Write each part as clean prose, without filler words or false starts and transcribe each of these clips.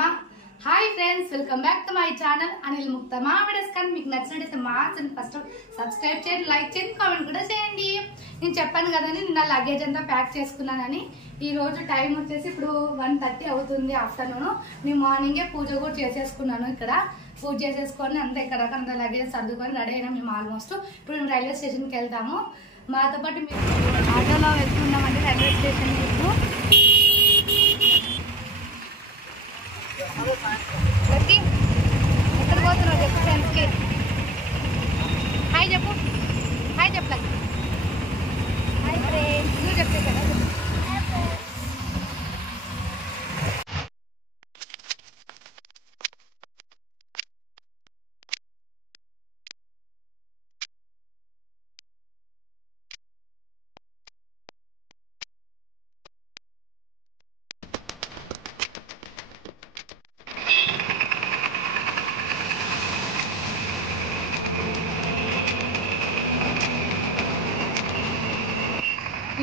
ముక్తమా. Hi friends, welcome back to my channel Anil ముక్తమా videos. కానీ మీకు నచ్చినట్టయితే మా ఛానల్ ఫస్ట్ సబ్స్క్రైబ్ చేయండి, లైక్ చేయండి, కామెంట్ కూడా చేయండి. నేను చెప్పాను కదండి నిన్న లగేజ్ అంతా ప్యాక్ చేసుకున్నానని. ఈ రోజు టైం వచ్చేసి ఇప్పుడు 1:30 అవుతుంది ఆఫ్టర్నూన్. నేను మార్నింగే పూజ కూడా చేసేసుకున్నాను. ఇక్కడ పూజ చేసేసుకొని అంతా ఇక్కడ అంత లగేజ్ సర్దుకొని రెడీ అయినా మేము ఆల్మోస్ట్. ఇప్పుడు మేము రైల్వే స్టేషన్కి వెళ్తాము. మాతో పాటు మేము ఆటోలో వెళ్తున్నామండి రైల్వే స్టేషన్కి. ఇప్పుడు లక్కీ ఎక్కడ పోతున్నావు చెప్పు ఫ్రెండ్స్కి. హాయ్ చెప్పు, హాయ్ చెప్పు లక్కీ. హాయ్ ఫ్రెండ్స్, నువ్వు చెప్తే కదా.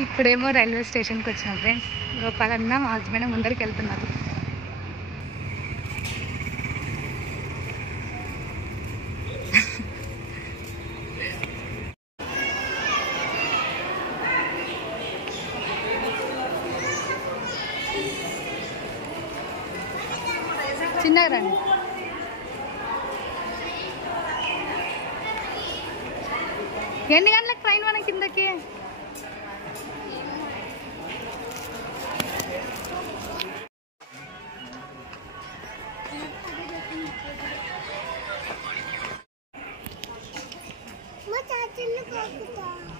ఇప్పుడేమో రైల్వే స్టేషన్కి వచ్చినాం ఫ్రెండ్స్. గోపాలన్న మా హస్బెండ్ ముందరికి వెళ్తున్నారు. చిన్నగా రండి. ఎన్ని గంటలకు ట్రైన్ మన కిందకి?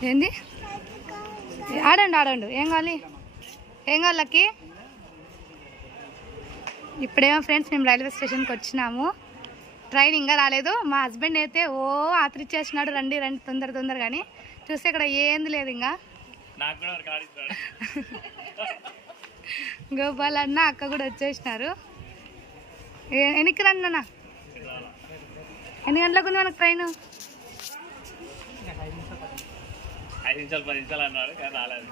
ఏంది? ఆడండి ఆడండు. ఏం కావాలి, ఏం కావాలి లక్కీ? ఇప్పుడేమో ఫ్రెండ్స్ మేము రైల్వే స్టేషన్కి వచ్చినాము. ట్రైన్ ఇంకా రాలేదు. మా హస్బెండ్ అయితే ఓ ఆత్రిచ్చేసినాడు, రండి రండి తొందర తొందర. కానీ చూస్తే ఇక్కడ ఏంది లేదు. ఇంకా గోపాల్ అన్న అక్క కూడా వచ్చేసినారు. ఎన్నికి రండి అన్న. ఎన్ని గంటలకు ఉంది మనకు ట్రైన్? 5 నిమిషాలు 10 నిమిషాలు అన్నాడు కానీ రాలేదు.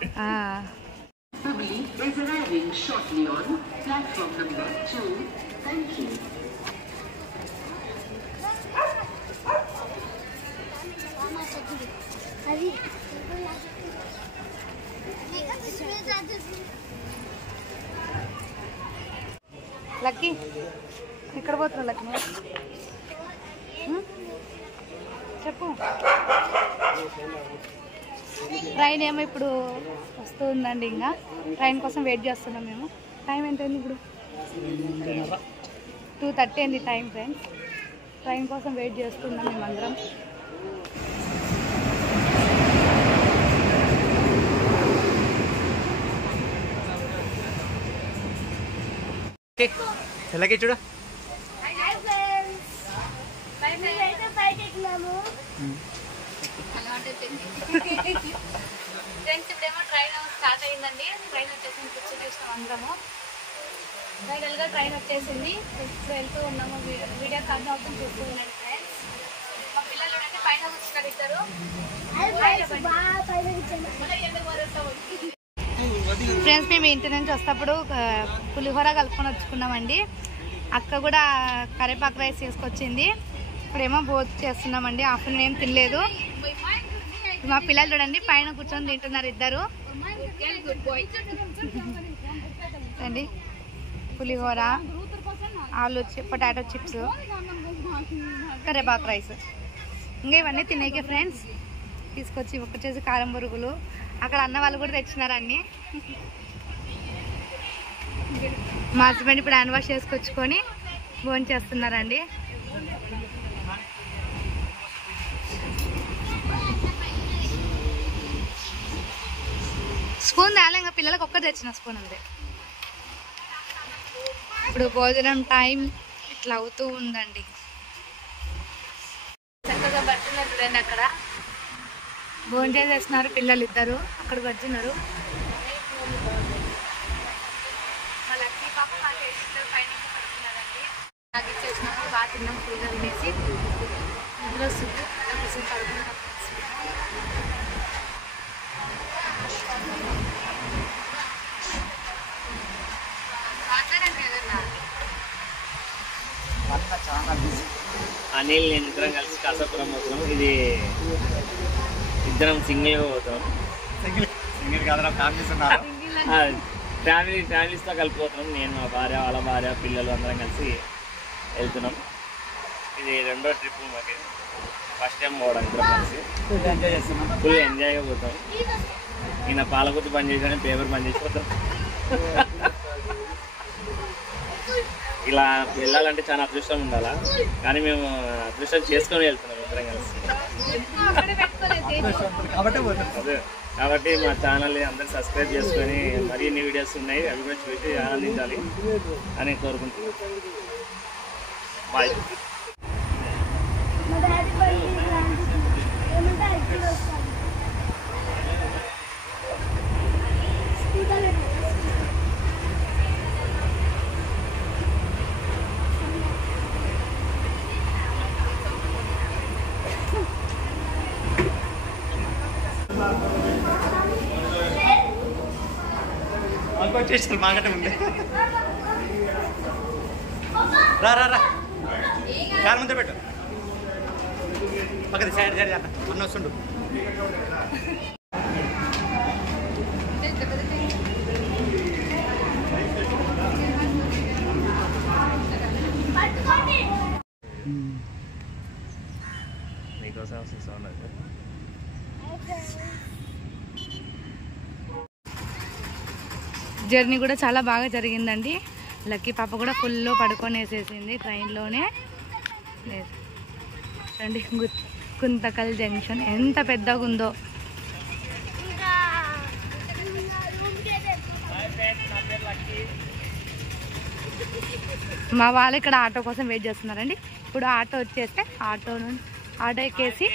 లక్కీ ఇక్కడ పోతున్నావు లక్కీ? చెప్పు. ట్రైన్ ఏమో ఇప్పుడు వస్తూ ఉందండి. ఇంకా ట్రైన్ కోసం వెయిట్ చేస్తున్నాం మేము. టైం ఎంత అయింది ఇప్పుడు? 2:30 అయింది టైం ఫ్రెండ్స్. ట్రైన్ కోసం వెయిట్ చేస్తున్నాం మేమందరం. చెల్లకి చూడు. ఫ్రెండ్స్ ఇప్పుడేమో ట్రైన్ స్టార్ట్ అయిందండి. ట్రైన్ వచ్చేసింది, కూర్చొనేసినాం అందరము. ఫైనల్గా ట్రైన్ వచ్చేసింది. ఇప్పుడు వెళ్తూ ఉన్నాము. వీడియో కాల్ ఆప్షన్ చూస్తూ ఉన్నాను ఫ్రెండ్స్. మా పిల్లలు అంటే పైన కూర్చున్నారు ఇద్దరు. ఫ్రెండ్స్ మేము ఇంటి నుంచి వస్తప్పుడు పులిహోర కలుపుకొని వచ్చుకున్నామండి. అక్క కూడా కరివేపాకు రైస్ తీసుకొచ్చింది. ఇప్పుడేమో భోజనం చేస్తున్నామండి. ఆఫ్టర్నూన్ ఏం తినలేదు. మా పిల్లలు చూడండి పైన కూర్చొని తింటున్నారు ఇద్దరు. అండి పులిహోర, ఆలు పొటాటో చిప్స్, కరివేపాకు రైస్. ఇంకా ఇవన్నీ తినేకే ఫ్రెండ్స్. తీసుకొచ్చి వచ్చేసి కారం బురుగులు. అక్కడ అన్న వాళ్ళు కూడా తెచ్చినారు అన్నీ. మా హస్బెండ్ ఇప్పుడు హ్యాండ్ వాష్ చేసుకొచ్చుకొని భోజనం చేస్తున్నారండి. స్పూన్ తేలే, ఇంకా పిల్లలకు ఒక్కటి తెచ్చిన స్పూన్ అంతే. ఇప్పుడు భోజనం టైం ఇట్లా అవుతూ ఉందండి. చక్కగా పడుతున్నారు చూడండి. అక్కడ భోజనం చేసేస్తున్నారు పిల్లలు ఇద్దరు. అక్కడ పడుతున్నారు. మా లక్కీ పాప నాకు ఇద్దరు పైన పడుతున్నారండి. నాకు ఇచ్చేసినాము. బాగా తిన్నాం, ఫుల్గా తినేసి ఇందులో వస్తుంది పడుతున్నారు. చాలా బిజీ. అనిల్ నేను ఇద్దరం కలిసి కాసాపురం పోతున్నాం. ఇది ఇద్దరం సింగిల్గా పోతాం. సింగిల్ కాదురా, ఫ్యామిలీస్ ఉన్నారు. ఫ్యామిలీస్తో కలిపిపోతున్నాం. నేను మా భార్య, వాళ్ళ భార్య, పిల్లలు అందరం కలిసి వెళ్తున్నాం. ఇది రెండో ట్రిప్ మాకు. ఫస్ట్ టైం పోవడం ఇద్దరం కలిసి ఎంజాయ్ చేస్తున్నాం. ఫుల్ ఎంజాయ్గా పోతాం. ఈయన పాలకుర్తి పని చేసి పేపర్ పని చేసిపోతాం. ఇలా వెళ్ళాలంటే చాలా అదృష్టం ఉండాలా, కానీ మేము అదృష్టం చేసుకొని వెళ్తున్నాం ఇద్దరం కలిసి. అదే కాబట్టి మా ఛానల్ని అందరూ సబ్స్క్రైబ్ చేసుకొని మరిన్ని వీడియోస్ ఉన్నాయి, అవి కూడా చూసి ఆనందించాలి అని కోరుకుంటున్నాను. బాయ్. వచ్చేసారు మాకంటే ముందే. రా రా రా, కారు ముందే పెట్టు. పక్కది సైడ్ సైడ్ అన్న వస్తుండు. నీకోసం జర్నీ కూడా చాలా బాగా జరిగిందండి. లక్కీ పాప కూడా ఫుల్లో పడుకొని వేసేసింది ట్రైన్లోనే. లేదు రండి, గుంతకల్ జంక్షన్ ఎంత పెద్దగా ఉందో. మా వాళ్ళు ఇక్కడ ఆటో కోసం వెయిట్ చేస్తున్నారండి. ఇప్పుడు ఆటో వచ్చేస్తే ఆటో ఎక్కేసి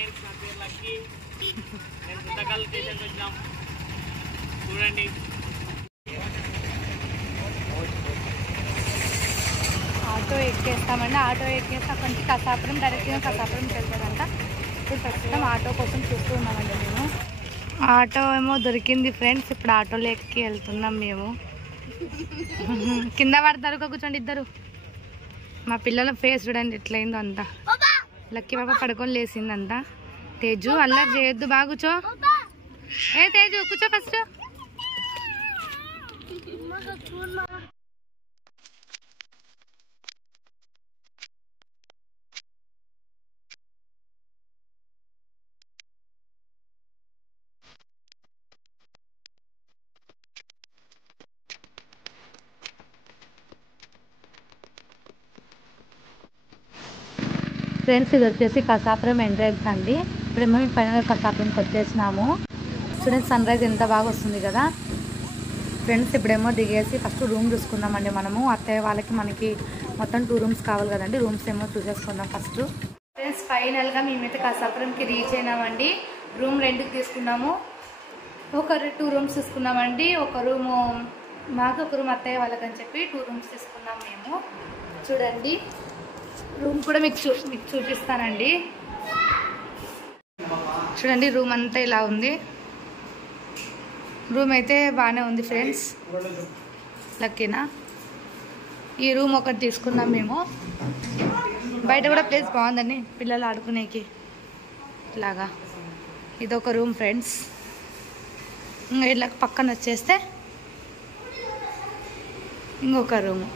చూడండి. ఆటో ఎక్కేస్తామండి. ఆటో ఎక్కేసి అక్కడి నుంచి కసాపురం, డైరెక్ట్గా కసాపురంకి వెళ్తారంట. ఇప్పుడు ప్రస్తుతం ఆటో కోసం చూస్తూ ఉన్నామండి మేము. ఆటో ఏమో దొరికింది ఫ్రెండ్స్. ఇప్పుడు ఆటోలో ఎక్కి వెళ్తున్నాం మేము. కింద పడతారు, కూర్చోండి ఇద్దరు. మా పిల్లల ఫేస్ చూడండి ఎట్లయిందో అంతా. లక్కీ పాప పడుకొని లేచిందంతా. తేజు అల్లరి చేయొద్దు, బాగా కూర్చో. ఏ తేజు కూర్చో ఫస్ట్. ఫ్రెండ్స్ ఇది వచ్చేసి కసాపురం ఎంట్రన్స్ అండి. ఇప్పుడు మేము ఫైనల్గా కసాపురంకి వచ్చేసినాము. చూడండి సన్ రైజ్ ఎంత బాగా వస్తుంది కదా ఫ్రెండ్స్. ఇప్పుడేమో దిగేసి ఫస్ట్ రూమ్ చూసుకుందామండి మనము. అత్తయ్య వాళ్ళకి మనకి మొత్తం 2 రూమ్స్ కావాలి కదండి. రూమ్స్ ఏమో చూసేసుకుందాం ఫస్ట్. ఫ్రెండ్స్ ఫైనల్గా మేమైతే కసాపురంకి రీచ్ అయినామండి. రూమ్ రెంట్కి తీసుకున్నాము. ఒక 2 రూమ్స్ తీసుకున్నామండి. ఒక రూము మాకు, ఒక రూమ్ అత్తయ్య వాళ్ళకని చెప్పి 2 రూమ్స్ తీసుకున్నాం మేము. చూడండి రూమ్ కూడా మీకు చూపిస్తానండి. చూడండి రూమ్ అంతా ఇలా ఉంది. రూమ్ అయితే బాగానే ఉంది ఫ్రెండ్స్. లక్కీనా ఈ రూమ్ ఒకటి తీసుకున్నాం మేము. బయట కూడా ప్లేస్ బాగుందండి పిల్లలు ఆడుకునేకి ఇలాగా. ఇదొక రూమ్ ఫ్రెండ్స్. ఇంకా ఇలా పక్కన వచ్చేస్తే ఇంకొక రూము.